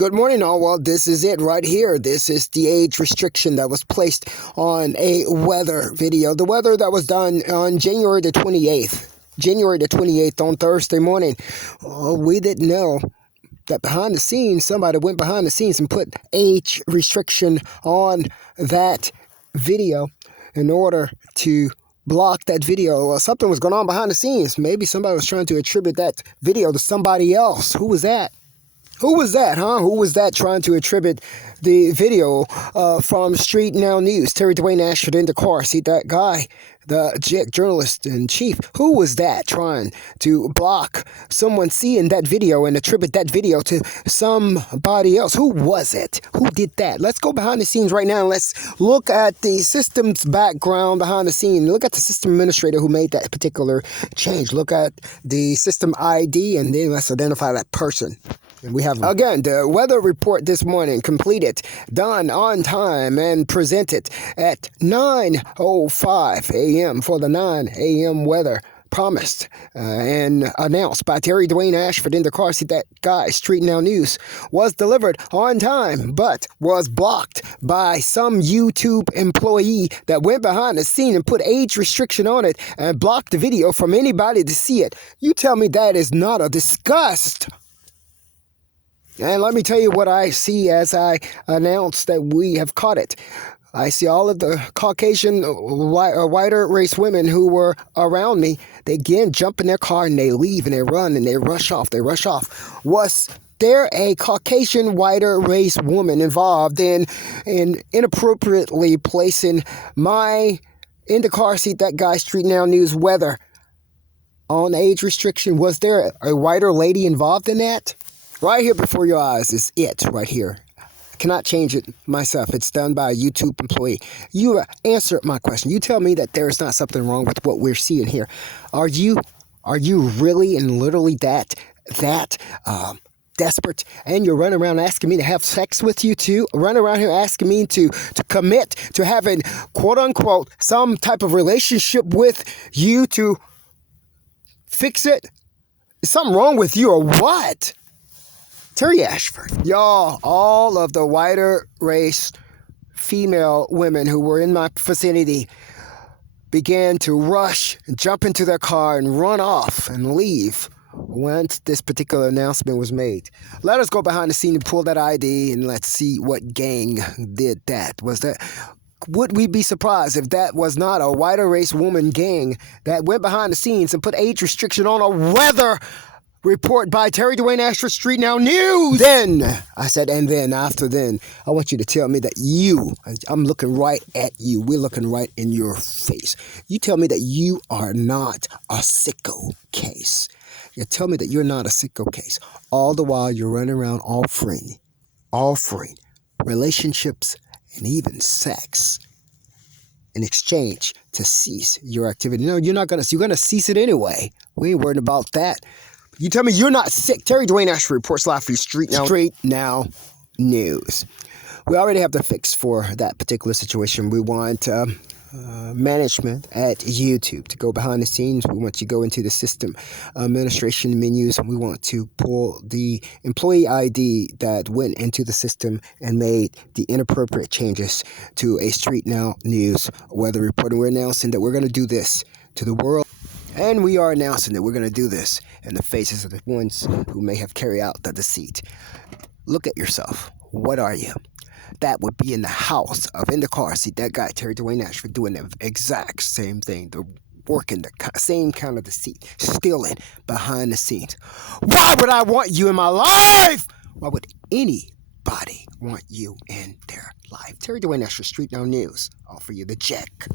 Good morning, all. Well, this is it right here. This is the age restriction that was placed on a weather video. The weather that was done on January the 28th. January the 28th on Thursday morning. We didn't know that behind the scenes, somebody went behind the scenes and put age restriction on that video in order to block that video. Something was going on behind the scenes. Maybe somebody was trying to attribute that video to somebody else. Who was that? Who was that, huh? Who was that trying to attribute the video from StreetNOW News? Terry DWAYNE, Ashford, Indacarseat, that guy, the journalist in chief. Who was that trying to block someone seeing that video and attribute that video to somebody else? Who was it? Who did that? Let's go behind the scenes right now and let's look at the system's background behind the scene. Look at the system administrator who made that particular change. Look at the system ID and then let's identify that person. And we have, again, the weather report this morning, completed, done on time, and presented at 9:05 a.m. for the 9 a.m. weather promised and announced by Terry DWAYNE, Ashford, Indacarseat, that guy, StreetNOW News, was delivered on time, but was blocked by some YouTube employee that went behind the scene and put age restriction on it and blocked the video from anybody to see it. You tell me that is not a disgust. And let me tell you what I see as I announce that we have caught it. I see all of the Caucasian whiter race women who were around me. They again jump in their car and they leave and they run and they rush off. They rush off. Was there a Caucasian whiter race woman involved in inappropriately placing my Indacarseat, that guy, StreetNOW News weather on age restriction? Was there a whiter lady involved in that? Right here before your eyes is it right here. I cannot change it myself. It's done by a YouTube employee. You answer my question. You tell me that there is not something wrong with what we're seeing here. Are you really and literally that desperate? And you're running around asking me to have sex with you too? Run around here asking me to commit to having, quote unquote, some type of relationship with you to fix it? Is something wrong with you or what? Terry Ashford. Y'all, all of the whiter race female women who were in my vicinity began to rush, jump into their car, and run off and leave once this particular announcement was made. Let us go behind the scene and pull that ID and let's see what gang did that. Would we be surprised if that was not a whiter race woman gang that went behind the scenes and put age restriction on a weather report by Terry DWAYNE, Ashford, StreetNOW News? Then, I said, and then, after then, I want you to tell me that I'm looking right at you. We're looking right in your face. You tell me that you are not a sicko case. You tell me that you're not a sicko case. All the while, you're running around offering relationships and even sex in exchange to cease your activity. No, you're going to cease it anyway. We ain't worried about that. You tell me you're not sick. Terry DWAYNE, Ashford reports live for you, StreetNOW News. We already have the fix for that particular situation. We want management at YouTube to go behind the scenes. We want you to go into the system administration menus, and we want to pull the employee ID that went into the system and made the inappropriate changes to a StreetNOW News weather report. And we're announcing that we're going to do this to the world. And we are announcing that we're going to do this in the faces of the ones who may have carried out the deceit. Look at yourself. What are you? That would be in the house of Indacarseat, that guy, Terry DWAYNE Ashford, doing the exact same thing. The working the same kind of deceit, stealing behind the scenes. Why would I want you in my life? Why would anybody want you in their life? Terry DWAYNE Ashford, StreetNOW News. I'll offer you the check.